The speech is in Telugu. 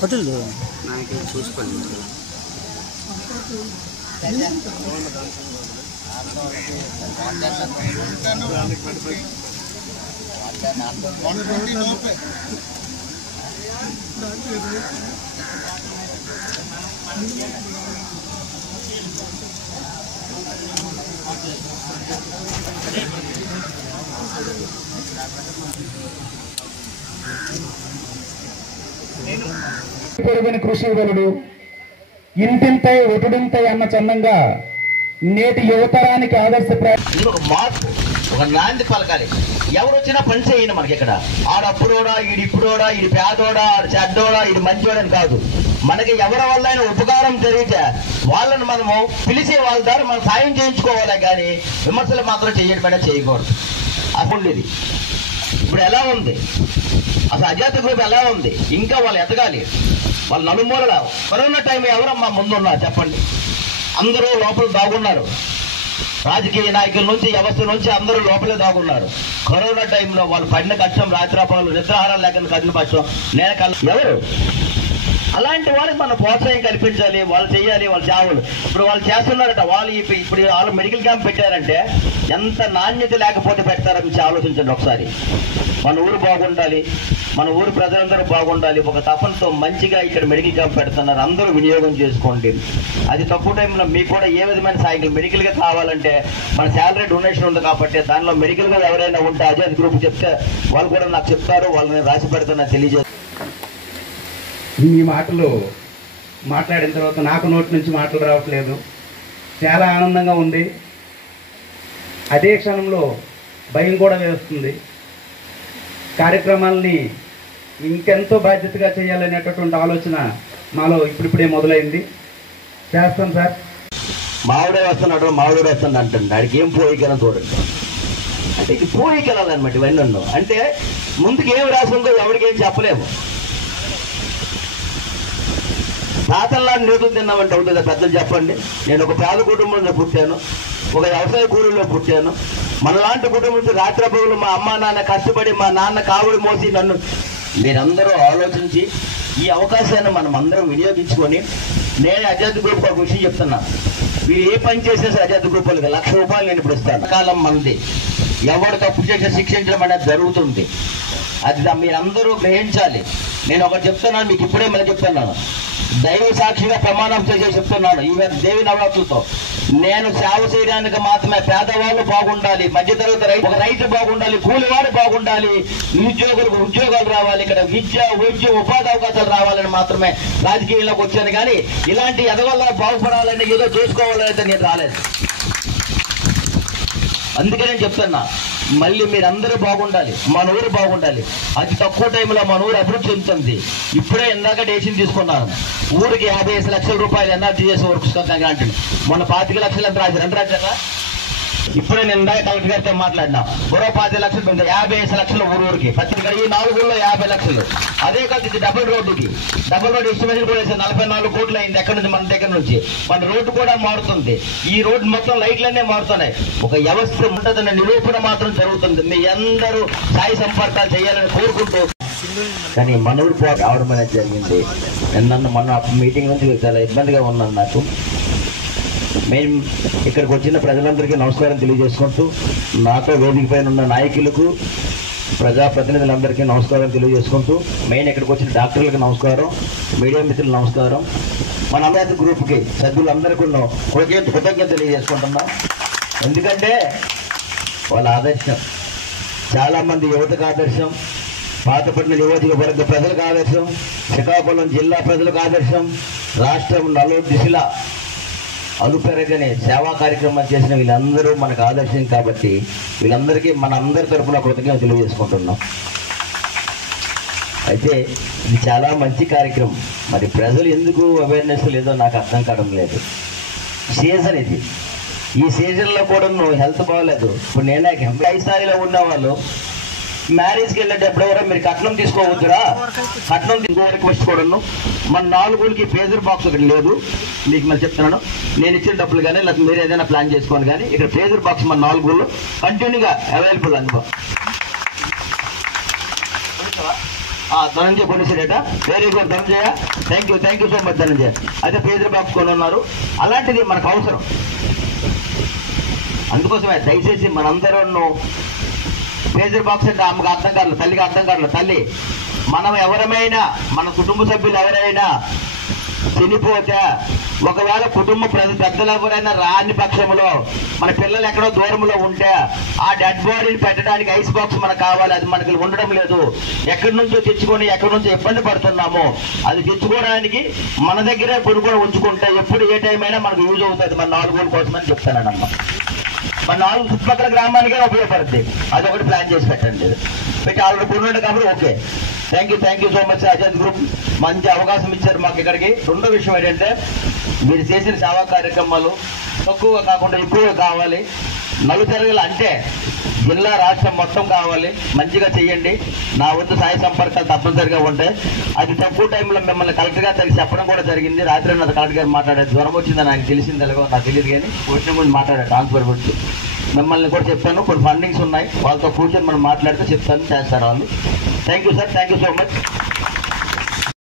హోటల్ చూసుకోండి. కృషి వలుడు ఇంటింతై ఒటుడింతై అన్న చందంగా నేటి యువతరానికి ఒక నాంది పలకాలి. ఎవరు వచ్చినా పని చేయను మనకి ఇక్కడ. ఆడప్పుడోడా ఈడు ఇప్పుడోడా ఈడు పేదోడా ఆడు చెడ్డోడా ఈడు మంచోడని కాదు. మనకి ఎవరి వల్ల అయినా ఉపకారం జరిగితే వాళ్ళని మనము పిలిచే వాళ్ళ ద్వారా మనం సాయం చేయించుకోవాలి, కానీ విమర్శలు మాత్రం చేయడం చేయకూడదు. అప్పుడు ఇది ఇప్పుడు ఎలా ఉంది, అసలు అజాత గ్రూప్ ఎలా ఉంది, ఇంకా వాళ్ళు ఎదగాలి. వాళ్ళు నలుమూలల కరోనా టైం ఎవరమ్మా ముందున్నారు చెప్పండి? అందరూ లోపల దాగున్నారు. రాజకీయ నాయకుల నుంచి వ్యవస్థ నుంచి అందరూ లోపలే దాగున్నారు. కరోనా టైంలో వాళ్ళు పడిన కష్టం, రాత్రిపాలు నిద్రాహారాలు లేకుండా కట్టిన పక్షం ఎవరు? అలాంటి వాళ్ళకి మనం ప్రోత్సాహం కల్పించాలి. వాళ్ళు చేయాలి, వాళ్ళు సేవలు ఇప్పుడు వాళ్ళు చేస్తున్నారట. వాళ్ళు ఇప్పుడు వాళ్ళు మెడికల్ క్యాంప్ పెట్టారంటే ఎంత నాణ్యత లేకపోతే పెడతారో మీరు ఆలోచించండి ఒకసారి. మన ఊరు బాగుండాలి, మన ఊరు ప్రజలందరూ బాగుండాలి. ఒక తపనతో మంచిగా ఇక్కడ మెడికల్ క్యాంప్ పెడుతున్నారు. అందరూ వినియోగం చేసుకోండి. అది తక్కువ టైంలో మీకు కూడా ఏ విధమైన సాయం మెడికల్గా కావాలంటే మన శాలరీ డొనేషన్ ఉంది కాబట్టి దానిలో మెడికల్గా ఎవరైనా ఉంటే అజాద్ గ్రూప్ చెప్తే వాళ్ళు కూడా నాకు చెప్తారు. వాళ్ళని రాసి పెడతాను తెలియజేస్తారు. ఈ మాటలు మాట్లాడిన తర్వాత నాకు నోటి నుంచి మాటలు రావట్లేదు. చాలా ఆనందంగా ఉంది. అదే క్షణంలో భయం కూడా వేస్తుంది. కార్యక్రమాలని ఇంకెంతో బాధ్యతగా చేయాలనేటటువంటి ఆలోచన మాలో ఇప్పుడిప్పుడే మొదలైంది. చేస్తాం సార్. మావిడే వస్తున్నాడు, మావిడే వస్తున్నాడు అంటుంది. ఆడికి ఏం పోయికలం చూడండి. అంటే ఇది పోయికెళ్ళాలన్నమాట ఇవన్నీ. అంటే ముందుకు ఏం రాసిందో ఎవరికి ఏం చెప్పలేము. తాతల్లాంటి నీతులు తిన్నామంటే అవుతుందా పెద్దలు చెప్పండి? నేను ఒక పేద కుటుంబంలో పుట్టాను, ఒక వ్యవసాయ కూలీలో పుట్టాను. మనలాంటి కుటుంబం నుంచి రాత్రిపగలు మా అమ్మ నాన్న కష్టపడి మా నాన్న కావుడు మోసి నన్ను మీరందరూ ఆలోచించి ఈ అవకాశాన్ని మనం అందరం వినియోగించుకొని నేను అజాద్ గ్రూప్ ఒక విషయం చెప్తున్నా. మీరు ఏ పని చేసినా సరే అజాద్ గ్రూప్ వాళ్ళకి 1,00,000 రూపాయలు నేను ఇప్పుడు ఇస్తాను. కాలం మంది ఎవరు తప్పు చేసి శిక్షించడం అనేది జరుగుతుంది. అది మీరందరూ గ్రహించాలి. నేను ఒకటి చెప్తున్నాను మీకు, ఇప్పుడే మళ్ళీ చెప్తున్నాను. దైవ సాక్షిగా ప్రమాణం చేసి చెప్తున్నాను. ఈ దేవి నవరాత్రులతో నేను సేవ చేయడానికి మాత్రమే. పేదవాళ్ళు బాగుండాలి, మధ్యతరగతి ఒక రైతు బాగుండాలి, కూలివాడు బాగుండాలి, నిరుద్యోగులకు ఉద్యోగాలు రావాలి, ఇక్కడ విద్య వైద్య ఉపాధి అవకాశాలు రావాలని మాత్రమే రాజకీయాల్లోకి వచ్చాను. కానీ ఇలాంటి ఎదవల్ల బాగుపడాలని ఏదో చేసుకోవాలనేది నేను రాలేదు. అందుకే నేను చెప్తున్నా, మళ్ళీ మీరందరూ బాగుండాలి, మన ఊరు బాగుండాలి. అతి తక్కువ టైంలో మన ఊరు అభివృద్ధి చెందుతుంది. ఇప్పుడే ఇందాక డేషన్ తీసుకున్నాను. ఊరికి 55 లక్షల రూపాయలు ఎన్ఆర్జీ చేసే వర్క్స్ అంటే మొన్న 25 లక్షలు ఎంత రాశారు? ఎంత రాశారా? ఇప్పుడే నేను ఇందాక కలెక్టర్ గారితో మాట్లాడినా. మరో 25 లక్షలు 55 లక్షలు ఊరికి. ఈ 4 ఊళ్ళో 50 లక్షలు. అదే కాదు, ఇది డబుల్ రోడ్డుకి డబుల్ రోడ్డు ఎస్టిమేషన్ కూడా 44 కోట్లు అయింది. ఎక్కడి నుంచి? మన దగ్గర నుంచి. మన రోడ్డు కూడా మారుతుంది. ఈ రోడ్డు మొత్తం లైట్లన్నీ మారుతున్నాయి. ఒక వ్యవస్థ ఉంటుందన్న నిరూపణ మాత్రం జరుగుతుంది. మీ అందరూ స్థాయి సంపర్కాలు చేయాలని కోరుకుంటూ, కానీ మన ఊరు రావడం అనేది జరిగింది. నన్ను మొన్న మీటింగ్ నుంచి చాలా ఇబ్బందిగా ఉన్నాను. నాకు మేము ఇక్కడికి వచ్చిన ప్రజలందరికీ నమస్కారం తెలియజేసుకుంటూ, నాతో వేదిక పైన ఉన్న నాయకులకు ప్రజాప్రతినిధులందరికీ నమస్కారం తెలియజేసుకుంటూ, మెయిన్ ఇక్కడికి వచ్చిన డాక్టర్లకు నమస్కారం, మీడియా మిత్రులకు నమస్కారం, మన అమృత గ్రూప్కి సభ్యులందరికీ కృతజ్ఞత తెలియజేసుకుంటున్నాం. ఎందుకంటే వాళ్ళ ఆదర్శం చాలామంది యువతకు ఆదర్శం, పాతపట్నం నియోజకవర్గ ప్రజలకు ఆదర్శం, శ్రీకాకుళం జిల్లా ప్రజలకు ఆదర్శం, రాష్ట్రం నలుగురు దిశలా అలుపెరగనే సేవా కార్యక్రమాలు చేసిన వీళ్ళందరూ మనకు ఆదర్శం. కాబట్టి వీళ్ళందరికీ మన అందరి తరఫున కృతజ్ఞత తెలియజేసుకుంటున్నాం. అయితే ఇది చాలా మంచి కార్యక్రమం. మరి ప్రజలు ఎందుకు అవేర్నెస్ లేదో నాకు అర్థం కావడం లేదు. సీజన్ ఇది. ఈ సీజన్లో కూడా నువ్వు హెల్త్ బాగోలేదు. ఇప్పుడు నేనే ఎంప్లాయీ స్థాయిలో ఉన్నవాళ్ళు మ్యారేజ్కి వెళ్ళేటప్పుడు ఎవరో మీరు కట్నం తీసుకోవచ్చురా, కట్నం ఇంకో రిక్వెస్ట్ కూడా మన 4 పేజర్ బాక్స్ ఒకటి లేదు. మీకు మళ్ళీ చెప్తున్నాను, నేను ఇచ్చిన డబ్బులు కానీ లేకపోతే మీరు ఏదైనా ప్లాన్ చేసుకోవాలి. కానీ ఇక్కడ పేజర్ బాక్స్ మన 4 కంటిన్యూగా అవైలబుల్ అనుకో. ధనంజయ కొనిసాడట. Very good Dhananjaya, thank you so much Dhananjaya. అయితే పేదల బాక్స్ కొని ఉన్నారు. అలాంటిది మనకు అవసరం. అందుకోసమే దయచేసి మనందరూ పేదల బాక్స్ అంటే ఆమెకు అర్థం కాదు, తల్లికి అర్థం కాదు. తల్లి, మనం ఎవరమైనా, మన కుటుంబ సభ్యులు ఎవరైనా చనిపోతే, ఒకవేళ కుటుంబ పెద్దలు ఎవరైనా రాని పక్షంలో, మన పిల్లలు ఎక్కడో దూరంలో ఉంటే ఆ డెడ్ బాడీని పెట్టడానికి ఐస్ బాక్స్ మనకు కావాలి. అది మనకి ఉండడం లేదు. ఎక్కడి నుంచో తెచ్చుకొని ఎక్కడి నుంచో ఇబ్బంది పడుతున్నాము. అది తెచ్చుకోవడానికి మన దగ్గరే కొనుక్కొని ఉంచుకుంటే ఎప్పుడు ఏ టైం అయినా మనకు యూజ్ అవుతుంది. మన 4 రోజుల కోసమని చెప్తానమ్మా. మన 4 చుట్టుపక్కల గ్రామానికే ఉపయోగపడుతుంది. అది ఒకటి ప్లాన్ చేసి పెట్టండి. పెట్టి ఆల్రెడీ కొన్నాడు కాబట్టి okay. Thank you so much Ajanth group. మంచి అవకాశం ఇచ్చారు మాకు ఇక్కడికి. రెండో విషయం ఏంటంటే, మీరు చేసిన సేవా కార్యక్రమాలు తక్కువ కాకుండా ఎక్కువగా కావాలి. నలుచెరగలు అంటే జిల్లా రాష్ట్రం మొత్తం కావాలి. మంచిగా చెయ్యండి. నా వద్ద సాయ సంపర్కాలు తప్పనిసరిగా ఉంటాయి. అది తక్కువ టైంలో మిమ్మల్ని కలెక్టర్ గారు తగ్గి చెప్పడం కూడా జరిగింది. రాత్రి నా కలెక్టర్ గారు మాట్లాడారు. జ్వరం వచ్చిందని నాకు తెలిసింది, ఎలాగో నాకు తెలియదు, కానీ వచ్చిన గురించి మాట్లాడారు. ట్రాన్స్ఫర్ గురించి మిమ్మల్ని కూడా చెప్తాను. కొన్ని ఫండింగ్స్ ఉన్నాయి, వాళ్ళతో కూర్చొని మనం మాట్లాడితే చెప్తాను, చేస్తారు వాళ్ళు. Thank you sir, thank you so much.